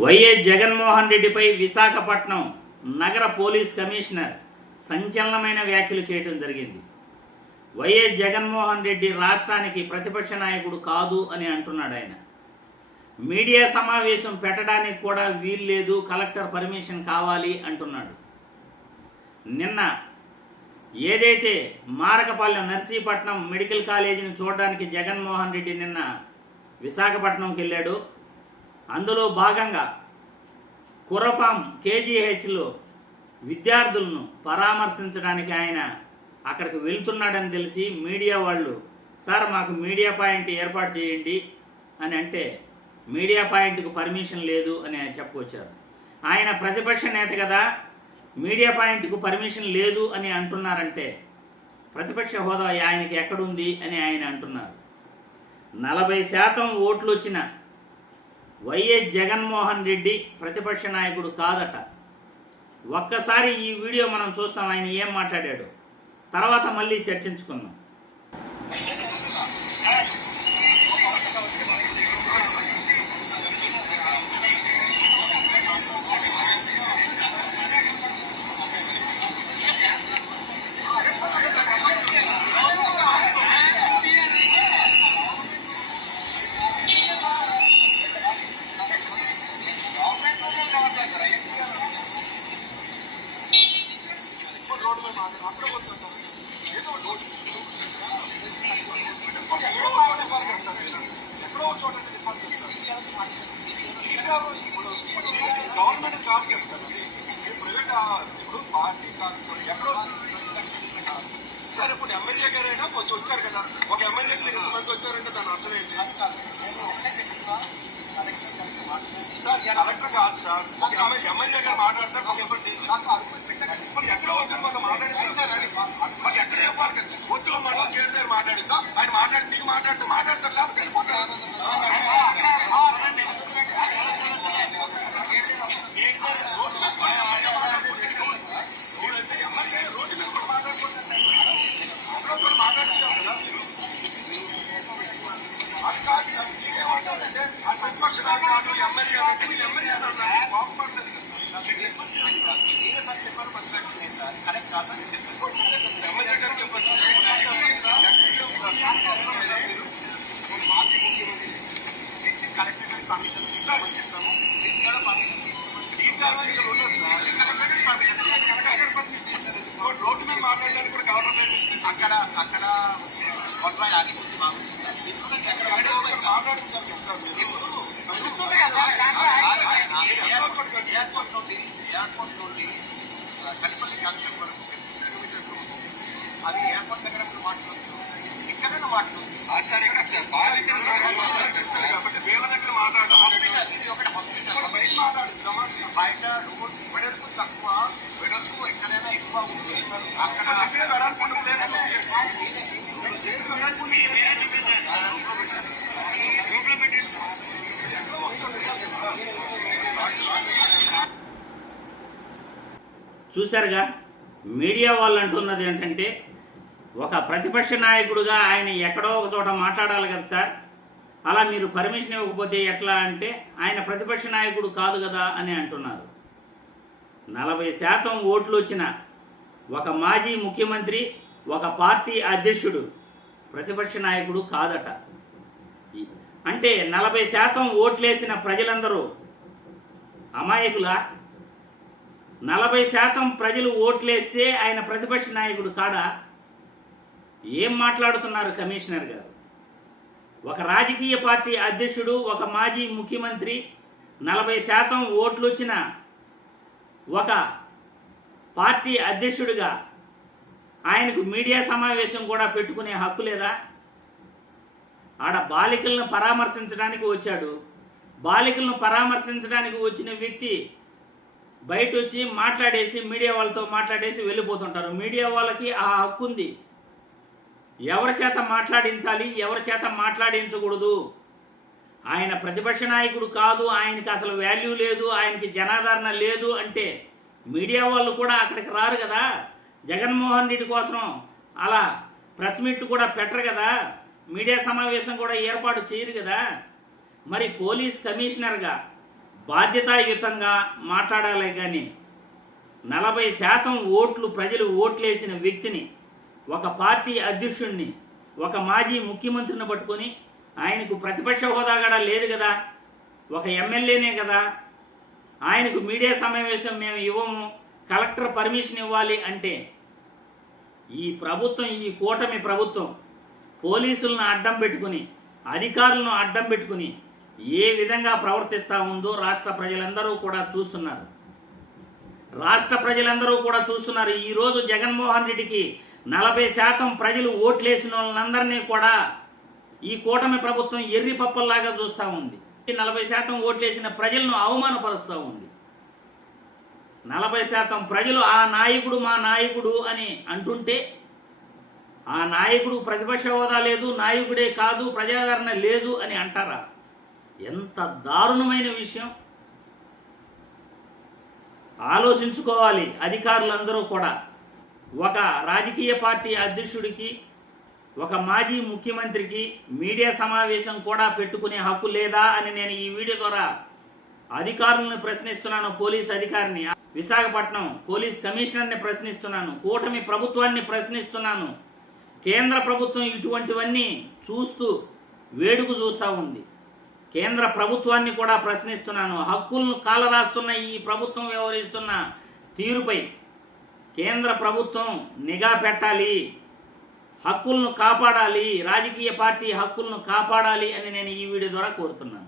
YS Jaganmohan రెడ్డిపై విశాఖపట్నం నగర police commissioner సంచలనమైన వ్యాఖ్యలు చేయడం జరిగింది. వైఎస్ జగన్మోహన్ రెడ్డి రాష్ట్రానికి ప్రతిపక్ష నాయకుడు కాదు అని అంటున్నాడు ఆయన. మీడియా సమావేశం పెట్టడానికి కూడా వీల్లేదు కలెక్టర్ పర్మిషన్ కావాలి అంటున్నాడు. నిన్న ఏదైతే మారకపాలెం నర్సీపట్నం మెడికల్ కాలేజీని చూడడానికి జగన్మోహన్ రెడ్డి నిన్న విశాఖపట్నంకి వెళ్ళాడు. అందులో భాగంగా కురపాం కేజీహెచ్లో విద్యార్థులను పరామర్శించడానికి ఆయన అక్కడికి వెళ్తున్నాడని తెలిసి మీడియా వాళ్ళు సార్ మాకు మీడియా పాయింట్ ఏర్పాటు చేయండి అని అంటే మీడియా పాయింట్కు పర్మిషన్ లేదు అని ఆయన చెప్పుకొచ్చారు. ఆయన ప్రతిపక్ష నేత కదా మీడియా పాయింట్కు పర్మిషన్ లేదు అని అంటున్నారంటే ప్రతిపక్ష హోదా ఆయనకి ఎక్కడుంది అని ఆయన అంటున్నారు. నలభై శాతం ఓట్లు వచ్చిన వైఎస్ జగన్మోహన్ రెడ్డి ప్రతిపక్ష నాయకుడు కాదట. ఒక్కసారి ఈ వీడియో మనం చూస్తాం ఆయన ఏం మాట్లాడాడు. తర్వాత మళ్ళీ చర్చించుకుందాం. కొంచెం వచ్చారు కదా. ఒక ఎమ్మెల్యే ఎంతమంది వచ్చారంటే దాని అర్థం ఏంటి? సార్ కలెక్టర్ కాదు సార్. ఒక ఎమ్మెల్యే గారు మాట్లాడతారు ఒక ఇవ్వండి మరి ఎక్కడో వచ్చారు మనం మాట్లాడితే మాకు ఎక్కడ చెప్పాలి కదా? ఒత్తులో మనం గేట్ దగ్గర మాట్లాడిద్దాం. ఆయన మాట్లాడి నీకు మాట్లాడితే మాట్లాడతారు లేకపోతే వెళ్ళిపోతారు ఎమ్మెల్యే రోడ్డు మీద కూడా మాట్లాడుకుంటున్నారు అక్కడ కూడా మాట్లాడుతారు కదా అది కాదు సార్ మీరేమంటారంటే ఆ ప్రతిపక్ష నాయకుడు ఎమ్మెల్యే అంటే మీరు ఎమ్మెల్యే అన్నారు బాగుపడలేదు ఎమ్మెల్యే గారికి చెప్పండి ఎక్సీఎం సార్ మాజీ ముఖ్యమంత్రి కలెక్టర్ గారికి పర్మిషన్ ఇస్తారు దీంట్లో ఇక్కడ ఉండదు సార్ కలెక్టర్ గారి పర్మిషన్ ఇస్తారు. రోడ్డు మీద మాట్లాడడానికి కూడా గవర్నమెంట్ ఇస్తుంది అక్కడ అక్కడ కొట్లాడి అది కొంచెం బాగుంటుంది ఎక్కడో సార్ మీరు తెలుస్తుంది కదా సార్, దాంట్లో ఎయిర్పోర్ట్ ఎయిర్పోర్ట్ నుండి ఎయిర్పోర్ట్ నుండి కనిపల్లి జంక్షన్ వరకు కిలోమీటర్స్ అది ఎయిర్పోర్ట్ దగ్గర మీరు మాట్లాడుతుంది ఇక్కడనే మాట్లాడుతుంది సార్ ఇక్కడ సార్ బాధితులు మాట్లాడుతారు కాబట్టి వీళ్ళ దగ్గర మాట్లాడడం హాస్పిటల్ ఇది ఒకటి హాస్పిటల్ బయట మాట్లాడుతామా బయట రోడ్ వెడల్పు తక్కువ వెడల్పు ఎక్కడైనా ఎక్కువ ఉంది అక్కడ దగ్గర వెడల్పుండే చూశారుగా మీడియా వాళ్ళు అంటున్నది ఏంటంటే ఒక ప్రతిపక్ష నాయకుడుగా ఆయన ఎక్కడో ఒక చోట మాట్లాడాలి కదా సార్. అలా మీరు పర్మిషన్ ఇవ్వకపోతే ఎట్లా అంటే ఆయన ప్రతిపక్ష నాయకుడు కాదు కదా అని అంటున్నారు. నలభై శాతం ఓట్లు వచ్చిన ఒక మాజీ ముఖ్యమంత్రి ఒక పార్టీ అధ్యక్షుడు ప్రతిపక్ష నాయకుడు కాదట. అంటే నలభై శాతం ఓట్లేసిన ప్రజలందరూ అమాయకులా? నలభై శాతం ప్రజలు ఓట్లేస్తే ఆయన ప్రతిపక్ష నాయకుడు కాడా? ఏం మాట్లాడుతున్నారు కమిషనర్ గారు? ఒక రాజకీయ పార్టీ అధ్యక్షుడు ఒక మాజీ ముఖ్యమంత్రి నలభై శాతం ఓట్లు వచ్చిన ఒక పార్టీ అధ్యక్షుడిగా ఆయనకు మీడియా సమావేశం కూడా పెట్టుకునే హక్కు లేదా? ఆడ బాలికలను పరామర్శించడానికి వచ్చాడు. బాలికలను పరామర్శించడానికి వచ్చిన వ్యక్తి బయట వచ్చి మాట్లాడేసి మీడియా వాళ్ళతో మాట్లాడేసి వెళ్ళిపోతుంటారు. మీడియా వాళ్ళకి ఆ హక్కు ఉంది. ఎవరి చేత మాట్లాడించాలి ఎవరి చేత మాట్లాడించకూడదు. ఆయన ప్రతిపక్ష నాయకుడు కాదు ఆయనకి అసలు వాల్యూ లేదు ఆయనకి జనాదరణ లేదు అంటే మీడియా వాళ్ళు కూడా అక్కడికి రారు కదా. జగన్మోహన్ రెడ్డి కోసం అలా ప్రెస్ మీట్లు కూడా పెట్టరు కదా. మీడియా సమావేశం కూడా ఏర్పాటు చేయరు కదా. మరి పోలీస్ కమిషనర్గా బాధ్యతాయుతంగా మాట్లాడాలి కానీ నలభై శాతం ఓట్లు ప్రజలు ఓట్లేసిన వ్యక్తిని ఒక పార్టీ అధ్యక్షుణ్ణి ఒక మాజీ ముఖ్యమంత్రిని పట్టుకొని ఆయనకు ప్రతిపక్ష హోదా కూడా లేదు కదా. ఒక ఎమ్మెల్యేనే కదా. ఆయనకు మీడియా సమావేశం మేము ఇవ్వము కలెక్టర్ పర్మిషన్ ఇవ్వాలి అంటే ఈ ప్రభుత్వం ఈ కూటమి ప్రభుత్వం పోలీసులను అడ్డం పెట్టుకుని అధికారులను అడ్డం పెట్టుకుని ఏ విధంగా ప్రవర్తిస్తూ ఉందో రాష్ట్ర ప్రజలందరూ కూడా చూస్తున్నారు. రాష్ట్ర ప్రజలందరూ కూడా చూస్తున్నారు. ఈరోజు జగన్మోహన్ రెడ్డికి నలభై శాతం ప్రజలు ఓట్లేసిన వాళ్ళందరినీ కూడా ఈ కూటమి ప్రభుత్వం ఎర్రి పప్పల్లాగా చూస్తూ ఉంది. నలభై శాతం ఓట్లేసిన ప్రజలను అవమానపరుస్తూ ఉంది. నలభై శాతం ప్రజలు ఆ నాయకుడు మా నాయకుడు అని అంటుంటే ఆ నాయకుడు ప్రతిపక్ష హోదా లేదు నాయకుడే కాదు ప్రజాదరణ లేదు అని అంటారా? ఎంత దారుణమైన విషయం. ఆలోచించుకోవాలి అధికారులందరూ కూడా. ఒక రాజకీయ పార్టీ అధ్యక్షుడికి ఒక మాజీ ముఖ్యమంత్రికి మీడియా సమావేశం కూడా పెట్టుకునే హక్కు లేదా అని నేను ఈ వీడియో ద్వారా అధికారులను ప్రశ్నిస్తున్నాను పోలీస్ అధికారిని. విశాఖపట్నం పోలీస్ కమిషనర్ని ప్రశ్నిస్తున్నాను కూటమి ప్రభుత్వాన్ని ప్రశ్నిస్తున్నాను. కేంద్ర ప్రభుత్వం ఇటువంటివన్నీ చూస్తూ వేడుకు చూస్తూ ఉంది. కేంద్ర ప్రభుత్వాన్ని కూడా ప్రశ్నిస్తున్నాను. హక్కులను కాలరాస్తున్న ఈ ప్రభుత్వం వ్యవహరిస్తున్న తీరుపై కేంద్ర ప్రభుత్వం నిఘా పెట్టాలి. హక్కులను కాపాడాలి. రాజకీయ పార్టీ హక్కులను కాపాడాలి అని నేను ఈ వీడియో ద్వారా కోరుతున్నాను.